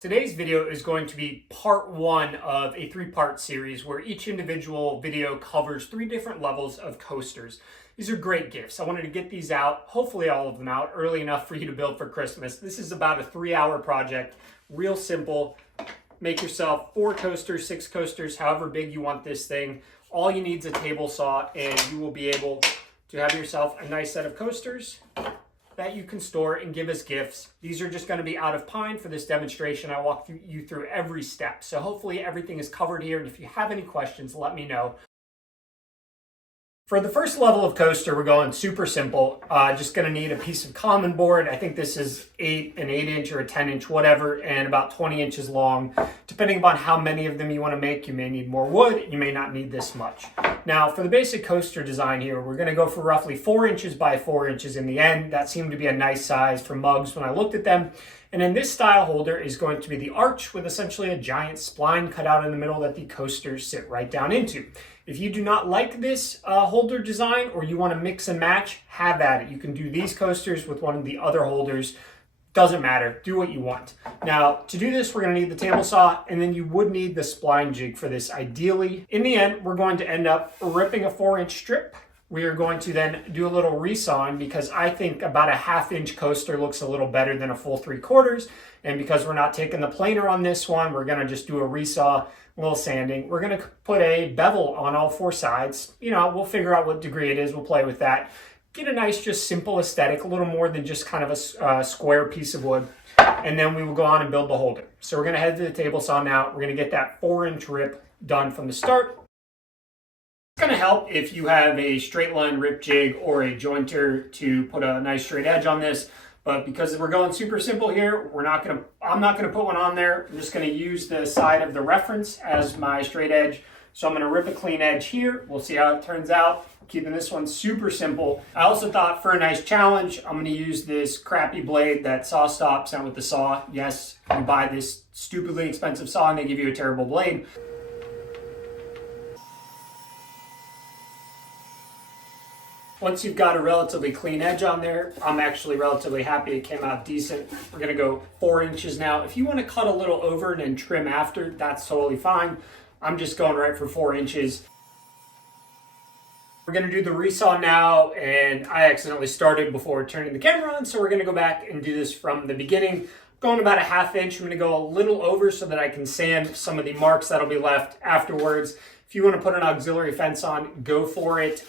Today's video is going to be part one of a three-part series where each individual video covers three different levels of coasters. These are great gifts. I wanted to get these out, hopefully all of them out, early enough for you to build for Christmas. This is about a 3-hour project, real simple. Make yourself 4 coasters, 6 coasters, however big you want this thing. All you need is a table saw and you will be able to have yourself a nice set of coasters that you can store and give as gifts. These are just going to be out of pine for this demonstration. I walk you through every step. So hopefully everything is covered here. And if you have any questions, let me know. For the first level of coaster, we're going super simple. Just going to need a piece of common board. I think this is an 8-inch or a 10-inch, whatever, and about 20 inches long. Depending upon how many of them you want to make, you may need more wood. You may not need this much. Now, for the basic coaster design here, we're going to go for roughly 4 inches by 4 inches in the end. That seemed to be a nice size for mugs when I looked at them. And then this style holder is going to be the arch with essentially a giant spline cut out in the middle that the coasters sit right down into. If you do not like this holder design or you want to mix and match, have at it. You can do these coasters with one of the other holders. Doesn't matter. Do what you want. Now, to do this, we're going to need the table saw, and then you would need the spline jig for this ideally. In the end, we're going to end up ripping a 4-inch strip. We are going to then do a little resawing because I think about a 1/2-inch coaster looks a little better than a full 3/4. And because we're not taking the planer on this one, we're going to just do a resaw, a little sanding. We're going to put a bevel on all 4 sides. You know, we'll figure out what degree it is. We'll play with that. Get a nice, just simple aesthetic, a little more than just kind of a square piece of wood. And then we will go on and build the holder. So we're going to head to the table saw now. We're going to get that 4-inch rip done from the start. It's going to help if you have a straight line rip jig or a jointer to put a nice straight edge on this. But because we're going super simple here, I'm not going to put one on there. I'm just going to use the side of the reference as my straight edge. So I'm going to rip a clean edge here. We'll see how it turns out. Keeping this one super simple. I also thought for a nice challenge, I'm going to use this crappy blade that SawStop sent with the saw. Yes, you buy this stupidly expensive saw and they give you a terrible blade. Once you've got a relatively clean edge on there, I'm actually relatively happy it came out decent. We're going to go 4 inches now. If you want to cut a little over and then trim after, that's totally fine. I'm just going right for 4 inches. We're going to do the resaw now, and I accidentally started before turning the camera on, so we're going to go back and do this from the beginning. Going about a 1/2 inch, I'm going to go a little over so that I can sand some of the marks that'll be left afterwards. If you want to put an auxiliary fence on, go for it.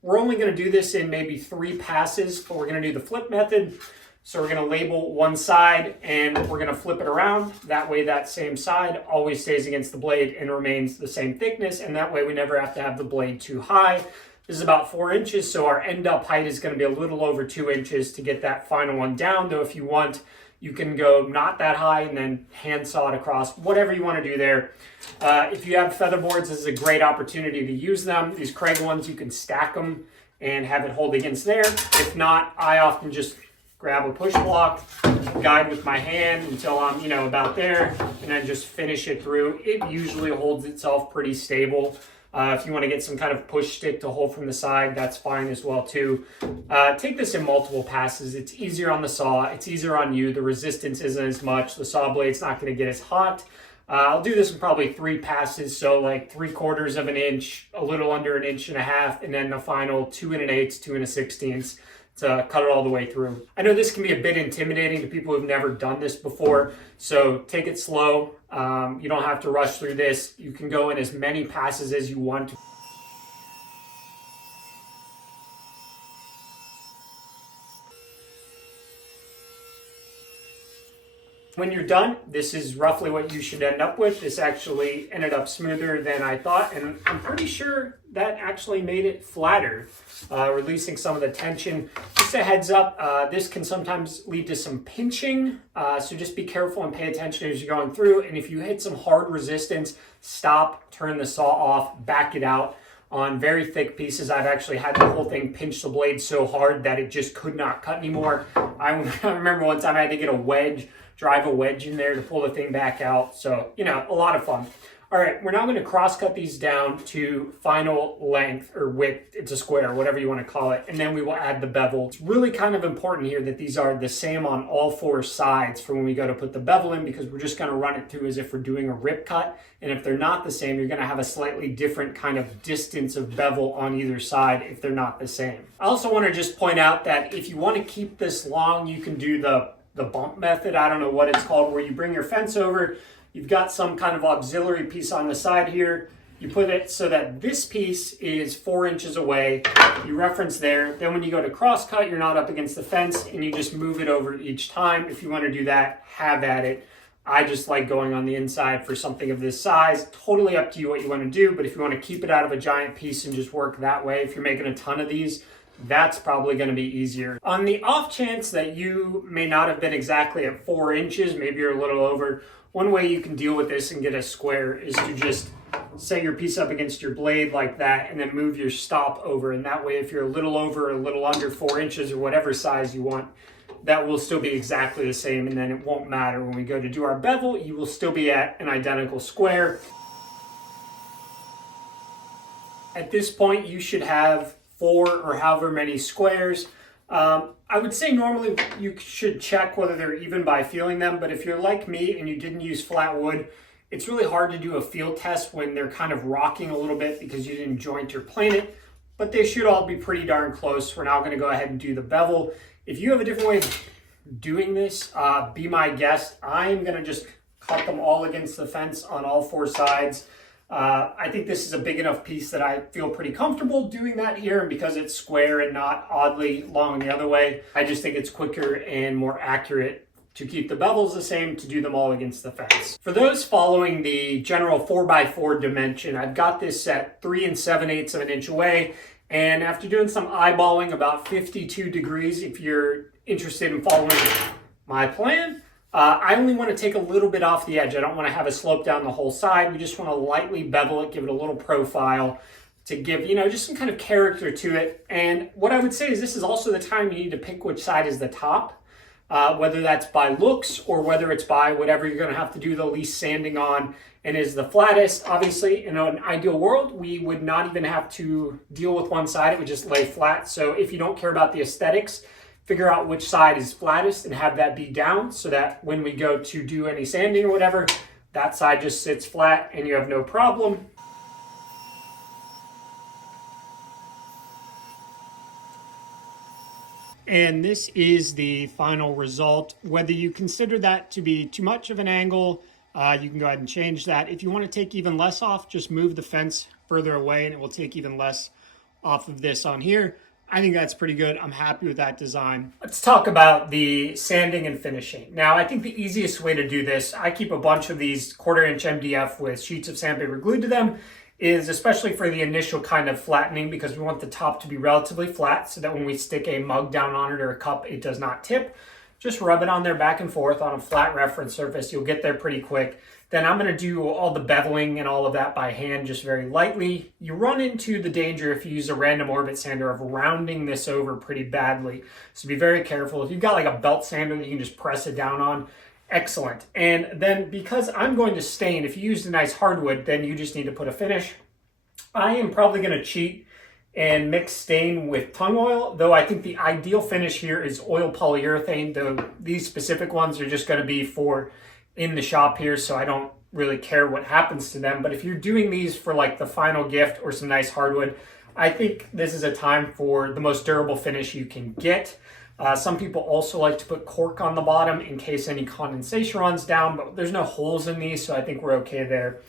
We're only going to do this in maybe 3 passes, but we're going to do the flip method. So we're going to label one side and we're going to flip it around. That way that same side always stays against the blade and remains the same thickness. And that way we never have to have the blade too high. This is about 4 inches, so our end up height is going to be a little over 2 inches to get that final one down. Though if you want, you can go not that high and then hand saw it across, whatever you want to do there. If you have feather boards, this is a great opportunity to use them. These Craig ones, you can stack them and have it hold against there. If not, I often just grab a push block, guide with my hand until I'm, about there, and then just finish it through. It usually holds itself pretty stable. If you want to get some kind of push stick to hold from the side, that's fine as well too. Take this in multiple passes. It's easier on the saw. It's easier on you. The resistance isn't as much. The saw blade's not going to get as hot. I'll do this in probably 3 passes, so like 3/4 of an inch, a little under 1.5 inches, and then the final 2 1/8, 2 1/16 to cut it all the way through. I know this can be a bit intimidating to people who've never done this before, so take it slow. You don't have to rush through this. You can go in as many passes as you want. When you're done, this is roughly what you should end up with. This actually ended up smoother than I thought, and I'm pretty sure that actually made it flatter, releasing some of the tension. Just a heads up, this can sometimes lead to some pinching, so just be careful and pay attention as you're going through. And if you hit some hard resistance, stop, turn the saw off, back it out. On very thick pieces, I've actually had the whole thing pinch the blade so hard that it just could not cut anymore. I remember one time I had to get drive a wedge in there to pull the thing back out. So, a lot of fun. All right, we're now going to cross cut these down to final length or width. It's a square, whatever you want to call it. And then we will add the bevel. It's really kind of important here that these are the same on all four sides for when we go to put the bevel in, because we're just going to run it through as if we're doing a rip cut. And if they're not the same, you're going to have a slightly different kind of distance of bevel on either side if they're not the same. I also want to just point out that if you want to keep this long, you can do the bump method. I don't know what it's called, where you bring your fence over. You've got some kind of auxiliary piece on the side here. You put it so that this piece is 4 inches away. You reference there. Then when you go to cross cut, you're not up against the fence, and you just move it over each time. If you want to do that, have at it. I just like going on the inside for something of this size. Totally up to you what you want to do, but if you want to keep it out of a giant piece and just work that way, if you're making a ton of these, that's probably going to be easier. On the off chance that you may not have been exactly at 4 inches, maybe you're a little over, one way you can deal with this and get a square is to just set your piece up against your blade like that and then move your stop over. And that way, if you're a little over or a little under 4 inches or whatever size you want, that will still be exactly the same, and then it won't matter. When we go to do our bevel, you will still be at an identical square. At this point, you should have 4 or however many squares. I would say normally you should check whether they're even by feeling them, but if you're like me and you didn't use flat wood, it's really hard to do a field test when they're kind of rocking a little bit because you didn't joint or plane it, but they should all be pretty darn close. We're now going to go ahead and do the bevel. If you have a different way of doing this, be my guest. I'm going to just cut them all against the fence on all 4 sides. I think this is a big enough piece that I feel pretty comfortable doing that here, and because it's square and not oddly long the other way, I just think it's quicker and more accurate to keep the bevels the same, to do them all against the fence. For those following the general 4x4 dimension, I've got this at 3 7/8 of an inch away, and after doing some eyeballing, about 52 degrees, if you're interested in following my plan, I only want to take a little bit off the edge. I don't want to have a slope down the whole side. We just want to lightly bevel it, give it a little profile to give, just some kind of character to it. And what I would say is this is also the time you need to pick which side is the top, whether that's by looks or whether it's by whatever you're going to have to do the least sanding on and is the flattest. Obviously, in an ideal world, we would not even have to deal with one side. It would just lay flat. So if you don't care about the aesthetics, figure out which side is flattest and have that be down so that when we go to do any sanding or whatever, that side just sits flat and you have no problem. And this is the final result. Whether you consider that to be too much of an angle, you can go ahead and change that. If you want to take even less off, just move the fence further away and it will take even less off of this on here. I think that's pretty good. I'm happy with that design. Let's talk about the sanding and finishing. Now, I think the easiest way to do this, I keep a bunch of these 1/4 inch MDF with sheets of sandpaper glued to them, is especially for the initial kind of flattening, because we want the top to be relatively flat so that when we stick a mug down on it or a cup, it does not tip. Just rub it on there back and forth on a flat reference surface. You'll get there pretty quick. Then I'm going to do all the beveling and all of that by hand, just very lightly. You run into the danger if you use a random orbit sander of rounding this over pretty badly. So be very careful. If you've got like a belt sander that you can just press it down on, excellent. And then because I'm going to stain, if you used a nice hardwood, then you just need to put a finish. I am probably going to cheat and mix stain with tung oil, though I think the ideal finish here is oil polyurethane, though these specific ones are just going to be for in the shop here, so I don't really care what happens to them. But if you're doing these for like the final gift or some nice hardwood, I think this is a time for the most durable finish you can get. Some people also like to put cork on the bottom in case any condensation runs down, but there's no holes in these, so I think we're okay there.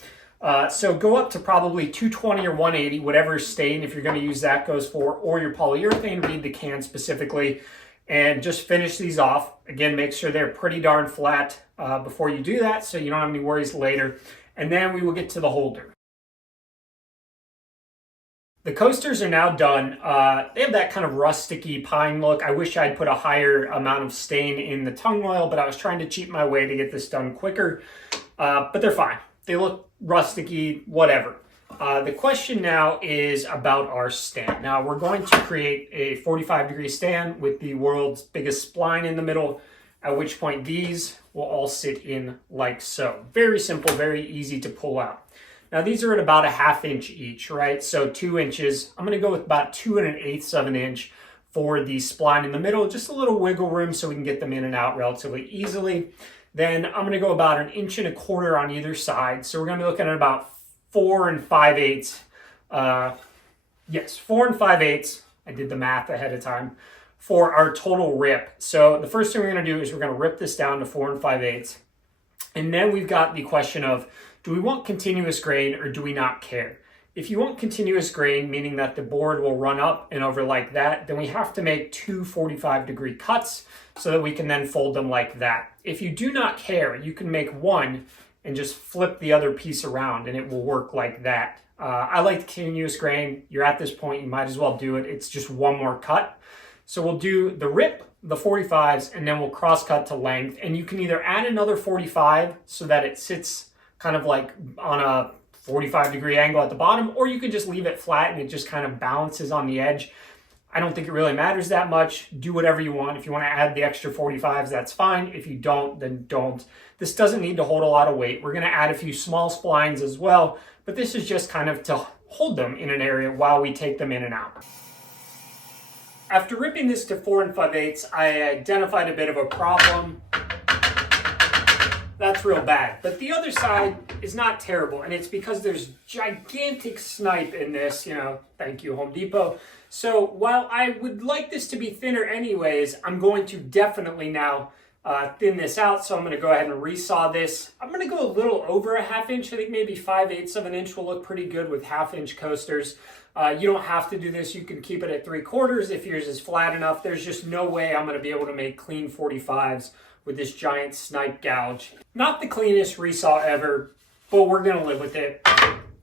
So go up to probably 220 or 180, whatever stain, if you're going to use that, goes for, or your polyurethane, read the can specifically, and just finish these off. Again, make sure they're pretty darn flat before you do that so you don't have any worries later. And then we will get to the holder. The coasters are now done. They have that kind of rusticy pine look. I wish I'd put a higher amount of stain in the tung oil, but I was trying to cheat my way to get this done quicker. But they're fine. They look rusticy, whatever. The question now is about our stand. Now we're going to create a 45-degree stand with the world's biggest spline in the middle, at which point these will all sit in like so. Very simple, very easy to pull out. Now these are at about a 1/2 inch each, right? So 2 inches. I'm gonna go with about 2 1/8 of an inch for the spline in the middle, just a little wiggle room so we can get them in and out relatively easily. Then I'm gonna go about 1 1/4 inches on either side. So we're gonna be looking at about 4 5/8. Yes, 4 5/8. I did the math ahead of time for our total rip. So the first thing we're gonna do is we're gonna rip this down to 4 5/8. And then we've got the question of, do we want continuous grain or do we not care? If you want continuous grain, meaning that the board will run up and over like that, then we have to make 2 45-degree cuts so that we can then fold them like that. If you do not care, you can make one and just flip the other piece around and it will work like that. I like continuous grain. You're at this point, you might as well do it. It's just one more cut. So we'll do the rip, the 45s, and then we'll cross cut to length. And you can either add another 45 so that it sits kind of like on a 45-degree angle at the bottom, or you could just leave it flat and it just kind of balances on the edge. I don't think it really matters that much. Do whatever you want. If you want to add the extra 45s, that's fine. If you don't, then don't. This doesn't need to hold a lot of weight. We're going to add a few small splines as well, but this is just kind of to hold them in an area while we take them in and out. After ripping this to 4 5/8, I identified a bit of a problem. That's real bad. But the other side is not terrible, and it's because there's gigantic snipe in this, thank you, Home Depot. So while I would like this to be thinner anyways, I'm going to definitely now thin this out. So I'm going to go ahead and resaw this. I'm going to go a little over a 1/2 inch. I think maybe 5/8 of an inch will look pretty good with 1/2 inch coasters. You don't have to do this. You can keep it at 3/4 if yours is flat enough. There's just no way I'm going to be able to make clean 45s with this giant snipe gouge. Not the cleanest resaw ever, but we're going to live with it.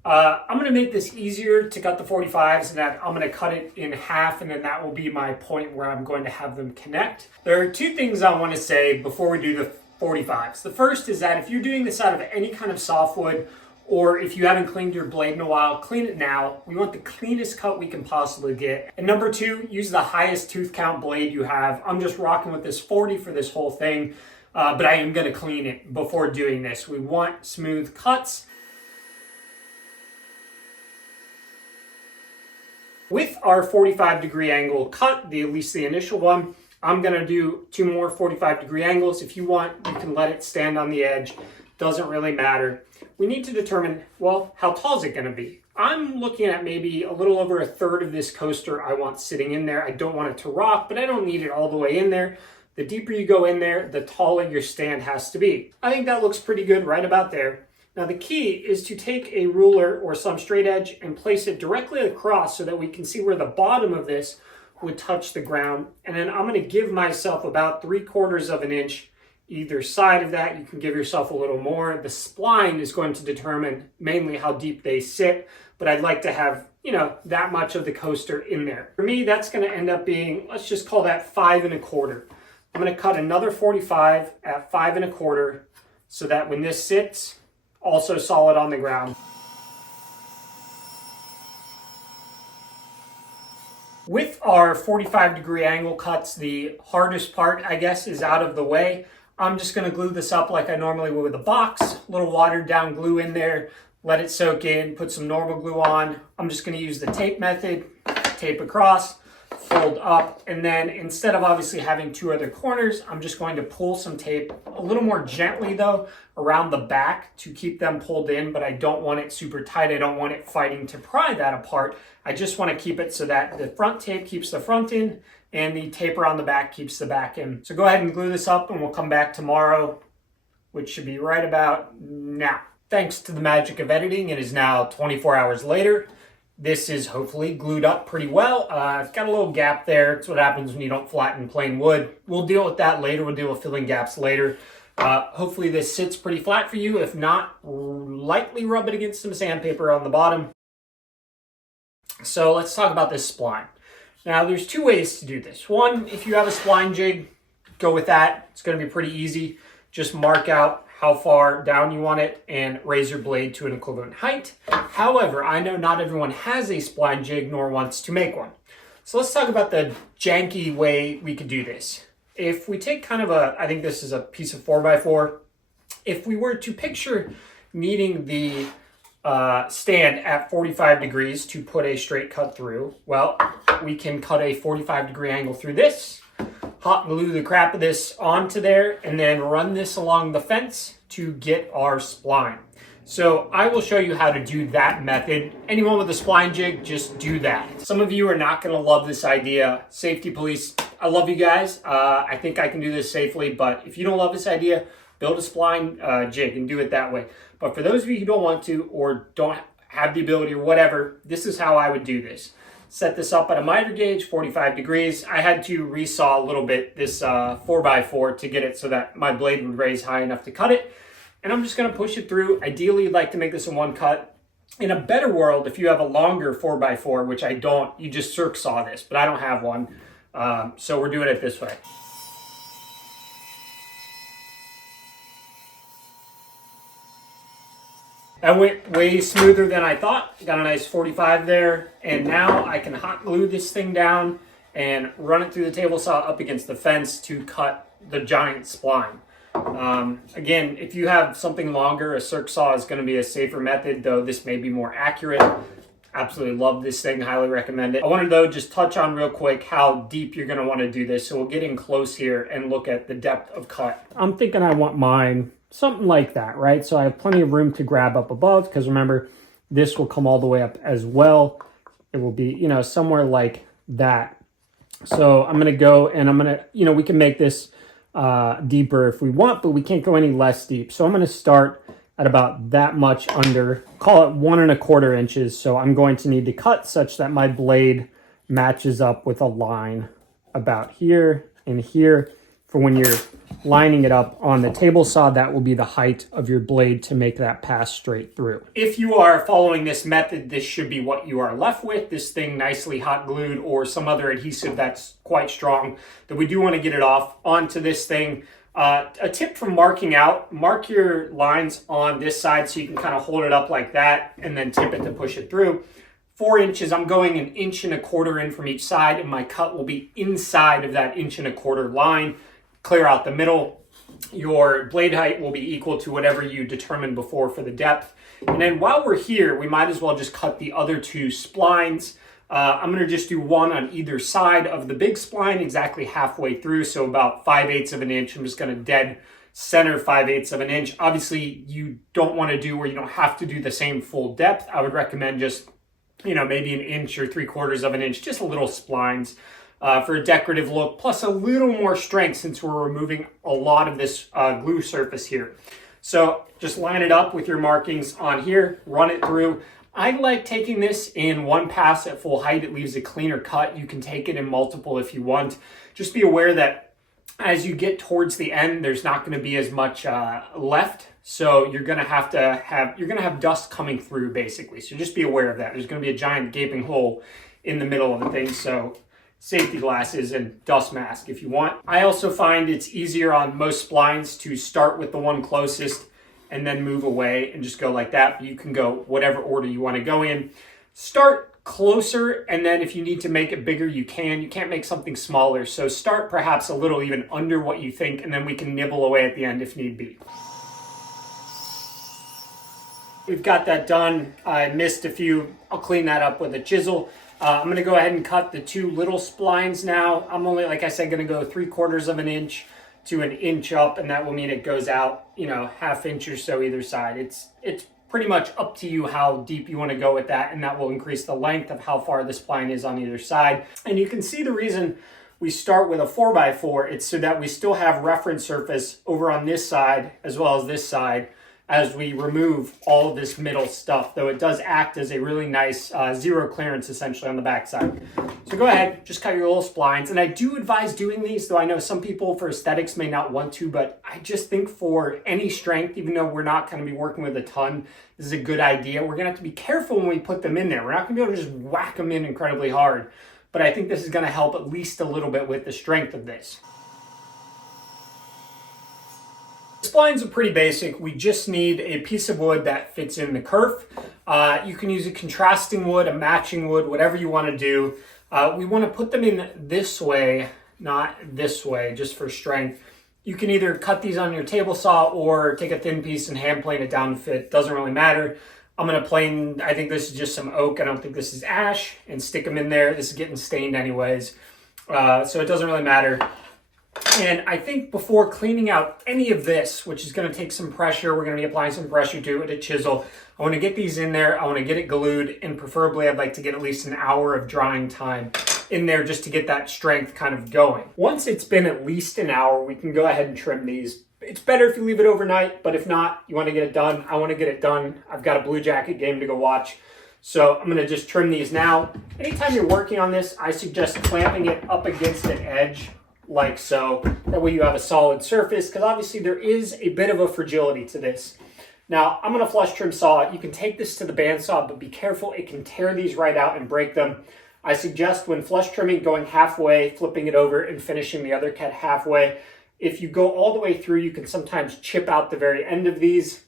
I'm going to make this easier to cut the 45s, and that I'm going to cut it in half, and then that will be my point where I'm going to have them connect. There are two things I want to say before we do the 45s. The first is that if you're doing this out of any kind of softwood, or if you haven't cleaned your blade in a while, clean it now. We want the cleanest cut we can possibly get. And number two, use the highest tooth count blade you have. I'm just rocking with this 40 for this whole thing, but I am gonna clean it before doing this. We want smooth cuts. With our 45-degree angle cut, at least the initial one, I'm gonna do 2 more 45-degree angles. If you want, you can let it stand on the edge. Doesn't really matter. We need to determine, well, how tall is it gonna be? I'm looking at maybe a little over 1/3 of this coaster I want sitting in there. I don't want it to rock, but I don't need it all the way in there. The deeper you go in there, the taller your stand has to be. I think that looks pretty good right about there. Now the key is to take a ruler or some straight edge and place it directly across so that we can see where the bottom of this would touch the ground. And then I'm gonna give myself about 3/4 of an inch either side of that. You can give yourself a little more. The spline is going to determine mainly how deep they sit, but I'd like to have, that much of the coaster in there. For me, that's gonna end up being, let's just call that 5 1/4. I'm gonna cut another 45 at 5 1/4 so that when this sits, also solid on the ground. With our 45-degree angle cuts, the hardest part, I guess, is out of the way. I'm just gonna glue this up like I normally would with a box, a little watered down glue in there, let it soak in, put some normal glue on. I'm just gonna use the tape method, tape across, fold up, and then instead of obviously having 2 other corners, I'm just going to pull some tape a little more gently though around the back to keep them pulled in, but I don't want it super tight. I don't want it fighting to pry that apart. I just want to keep it so that the front tape keeps the front in and the tape around the back keeps the back in. So go ahead and glue this up and we'll come back tomorrow, which should be right about now. Thanks to the magic of editing, it is now 24 hours later. This is hopefully glued up pretty well. It's got a little gap there. It's what happens when you don't flatten plain wood. We'll deal with that later. We'll deal with filling gaps later. Hopefully this sits pretty flat for you. If not, lightly rub it against some sandpaper on the bottom. So let's talk about this spline. Now there's 2 ways to do this. One, if you have a spline jig, go with that. It's gonna be pretty easy. Just mark out how far down you want it and raise your blade to an equivalent height. However, I know not everyone has a spline jig nor wants to make one. So let's talk about the janky way we could do this. If we take kind of I think this is a piece of 4x4. If we were to picture needing the stand at 45 degrees to put a straight cut through. Well, we can cut a 45-degree angle through this, hot glue the crap of this onto there, and then run this along the fence to get our spline. So I will show you how to do that method. Anyone with a spline jig, just do that. Some of you are not gonna love this idea. Safety police, I love you guys. I think I can do this safely, but if you don't love this idea, build a spline jig and do it that way. But for those of you who don't want to or don't have the ability or whatever, this is how I would do this. Set this up at a miter gauge, 45 degrees. I had to resaw a little bit this 4x4 to get it so that my blade would raise high enough to cut it. And I'm just gonna push it through. Ideally, you'd like to make this in one cut. In a better world, if you have a longer 4x4, which I don't, you just circ saw this, but I don't have one. So we're doing it this way. That went way smoother than I thought. Got a nice 45 there. And now I can hot glue this thing down and run it through the table saw up against the fence to cut the giant spline. Again, if you have something longer, a circ saw is going to be a safer method, though this may be more accurate. Absolutely love this thing, highly recommend it. I wanted to though just touch on real quick how deep you're going to want to do this. So we'll get in close here and look at the depth of cut. I'm thinking I want mine something like that, right? So I have plenty of room to grab up above, because remember, this will come all the way up as well. It will be, you know, somewhere like that. So I'm going to go and I'm going to, you know, we can make this deeper if we want, but we can't go any less deep. So I'm going to start at about that much under, call it 1 1/4 inches. So I'm going to need to cut such that my blade matches up with a line about here and here. For when you're lining it up on the table saw, that will be the height of your blade to make that pass straight through. If you are following this method, this should be what you are left with. This thing nicely hot glued or some other adhesive that's quite strong, that we do want to get it off onto this thing. A tip for marking out, mark your lines on this side so you can kind of hold it up like that and then tip it to push it through. 4 inches, I'm going 1 1/4 inches in from each side, and my cut will be inside of that 1 1/4 line. Clear out the middle. Your blade height will be equal to whatever you determined before for the depth. And then while we're here, we might as well just cut the other 2 splines. I'm going to just do one on either side of the big spline, exactly halfway through, so about 5/8 of an inch. I'm just going to dead center 5/8 of an inch. Obviously, you don't want to do where you don't have to do the same full depth. I would recommend just, you know, maybe 1 inch or 3/4 of an inch, just a little splines. For a decorative look, plus a little more strength since we're removing a lot of this glue surface here. So just line it up with your markings on here, run it through. I like taking this in one pass at full height. It leaves a cleaner cut. You can take it in multiple if you want. Just be aware that as you get towards the end, there's not going to be as much left. So you're going to have dust coming through basically. So just be aware of that. There's going to be a giant gaping hole in the middle of the thing. So safety glasses and dust mask if you want. I also find it's easier on most splines to start with the one closest and then move away and just go like that. You can go whatever order you want to go in. Start closer, and then if you need to make it bigger, you can. You can't make something smaller. So start perhaps a little even under what you think, and then we can nibble away at the end if need be. We've got that done. I missed a few. I'll clean that up with a chisel. I'm going to go ahead and cut the 2 little splines now. I'm only, like I said, going to go 3/4 of an inch to 1 inch up, and that will mean it goes out, you know, 1/2 inch or so either side. It's pretty much up to you how deep you want to go with that, and that will increase the length of how far the spline is on either side. And you can see the reason we start with a 4x4. It's so that we still have reference surface over on this side as well as this side as we remove all of this middle stuff, though it does act as a really nice zero clearance essentially on the back side. So go ahead, just cut your little splines. And I do advise doing these, though I know some people for aesthetics may not want to, but I just think for any strength, even though we're not going to be working with a ton, this is a good idea. We're going to have to be careful when we put them in there. We're not going to be able to just whack them in incredibly hard, but I think this is going to help at least a little bit with the strength of this. Splines are pretty basic. We just need a piece of wood that fits in the kerf. You can use a contrasting wood, a matching wood, whatever you want to do. We want to put them in this way, not this way, just for strength. You can either cut these on your table saw or take a thin piece and hand plane it down to fit. Doesn't really matter. I'm gonna plane, I think this is just some oak, I don't think this is ash, and stick them in there. This is getting stained anyways, so it doesn't really matter. And I think before cleaning out any of this, which is gonna take some pressure, we're gonna be applying some pressure to it with a chisel. I wanna get these in there, I wanna get it glued, and preferably I'd like to get at least an hour of drying time in there just to get that strength kind of going. Once it's been at least an hour, we can go ahead and trim these. It's better if you leave it overnight, but if not, you want to get it done. I want to get it done. I've got a Blue Jacket game to go watch. So I'm going to just trim these now. Anytime you're working on this, I suggest clamping it up against an edge like so. That way you have a solid surface, because obviously there is a bit of a fragility to this. Now, I'm going to flush trim saw it. You can take this to the bandsaw, but be careful. It can tear these right out and break them. I suggest when flush trimming, going halfway, flipping it over, and finishing the other cut halfway. If you go all the way through, you can sometimes chip out the very end of these.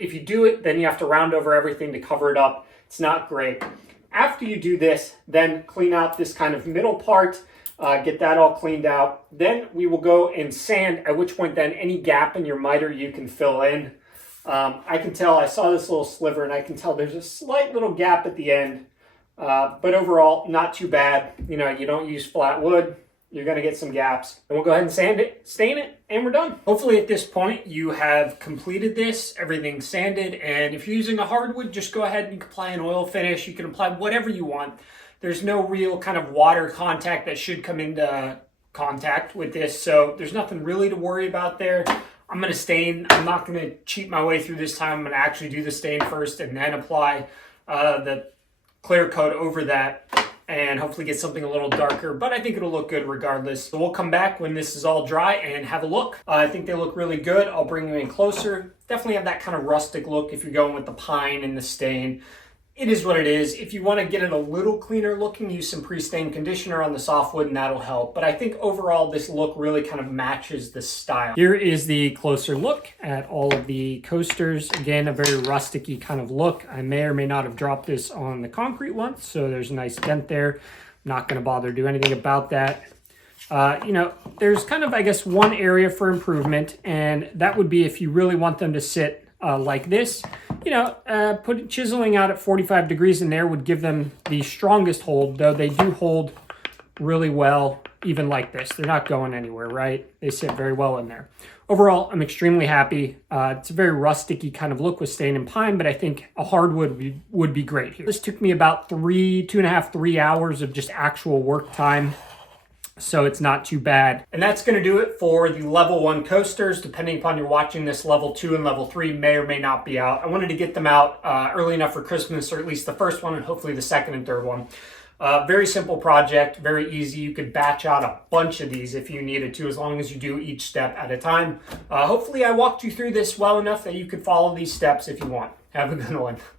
If you do it, then you have to round over everything to cover it up. It's not great. After you do this, then clean out this kind of middle part, get that all cleaned out. Then we will go and sand, at which point then any gap in your miter you can fill in. I can tell, I saw this little sliver, and I can tell there's a slight little gap at the end. But overall, not too bad. You know, you don't use flat wood, you're going to get some gaps. And we'll go ahead and sand it, stain it, and we're done. Hopefully at this point you have completed this, everything's sanded, and if you're using a hardwood, just go ahead and apply an oil finish. You can apply whatever you want. There's no real kind of water contact that should come into contact with this, so there's nothing really to worry about there. I'm going to stain. I'm not going to cheat my way through this time. I'm going to actually do the stain first and then apply the clear coat over that, and hopefully get something a little darker, but I think it'll look good regardless. So we'll come back when this is all dry and have a look. I think they look really good. I'll bring them in closer. Definitely have that kind of rustic look if you're going with the pine and the stain. It is what it is. If you want to get it a little cleaner looking, use some pre-stain conditioner on the softwood and that'll help. But I think overall this look really kind of matches the style. Here is the closer look at all of the coasters. Again, a very rustic-y kind of look. I may or may not have dropped this on the concrete once, so there's a nice dent there. I'm not going to bother to do anything about that. You know, there's kind of, I guess, one area for improvement, and that would be if you really want them to sit like this. You know, chiseling out at 45 degrees in there would give them the strongest hold, though they do hold really well even like this. They're not going anywhere, right? They sit very well in there. Overall, I'm extremely happy. It's a very rustic-y kind of look with stain and pine, but I think a hardwood would be great here. This took me about 2.5, 3 hours of just actual work time, so it's not too bad. And that's going to do it for the level 1 coasters. Depending upon you're watching this, level 2 and level 3 may or may not be out. I wanted to get them out early enough for Christmas, or at least the first one and hopefully the second and third one. Very simple project, very easy. You could batch out a bunch of these if you needed to, as long as you do each step at a time. Hopefully I walked you through this well enough that you could follow these steps if you want. Have a good one.